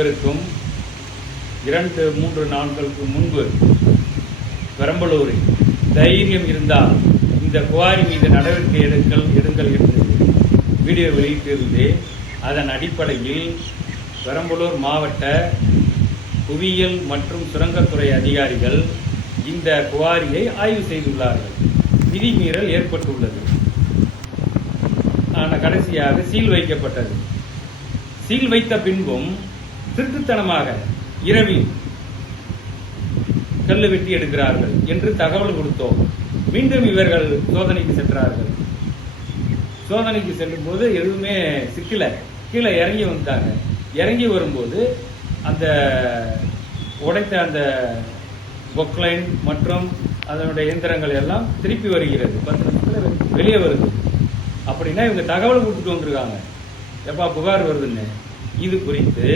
இவருக்கும் 2-3 நாட்களுக்கு முன்பு பெரம்பலூரில் தைரியம் இருந்தால் இந்த குவாரி மீது நடவடிக்கை எடுங்கள் என்று வீடியோ வெளியிட்டிருந்தே அதன் அடிப்படையில் பெரம்பலூர் மாவட்ட புவியியல் மற்றும் சுரங்கத்துறை அதிகாரிகள் இந்த குவாரியை ஆய்வு செய்துள்ளார்கள். விதிமீறல் ஏற்பட்டுள்ளது. ஆனால் கடைசியாக சீல் வைக்கப்பட்டது. சீல் வைத்த பின்பும் திருட்டுத்தனமாக இரவில் கல்லு வெட்டி எடுக்கிறார்கள் என்று தகவல் கொடுத்தோம். மீண்டும் இவர்கள் சோதனைக்கு சென்றார்கள். சோதனைக்கு செல்லும் போது எதுவுமே சிக்கல. கீழே இறங்கி வந்தாங்க. இறங்கி வரும்போது அந்த உடைத்த அந்த பொக்லைன் மற்றும் அதனுடைய இயந்திரங்கள் எல்லாம் திருப்பி வருகிறது. 10 நிமிஷத்துல வெளியே வருது. அப்படின்னா இவங்க தகவல் கொடுத்துட்டு வந்திருக்காங்க, எப்பா புகார் வருதுன்னு. இது குறித்து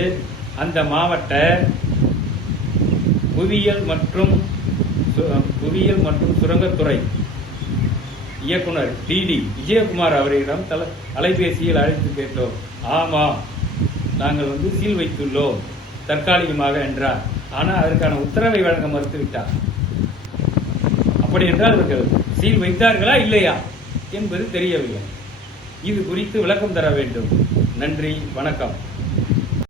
அந்த மாவட்ட புவியியல் மற்றும் சுரங்கத்துறை இயக்குனர் டிடி விஜயகுமார் அவரிடம் அலைபேசியில் அழைத்து கேட்டோம். ஆமாம், நாங்கள் சீல் வைத்துள்ளோம் தற்காலிகமாக என்றார். ஆனால் அதற்கான உத்தரவை வழங்க மறுத்துவிட்டார். அப்படி என்றால் அவர்கள் சீல் வைத்தார்களா இல்லையா என்பது தெரியவில்லை. இது குறித்து விளக்கம் தர வேண்டும். நன்றி, வணக்கம்.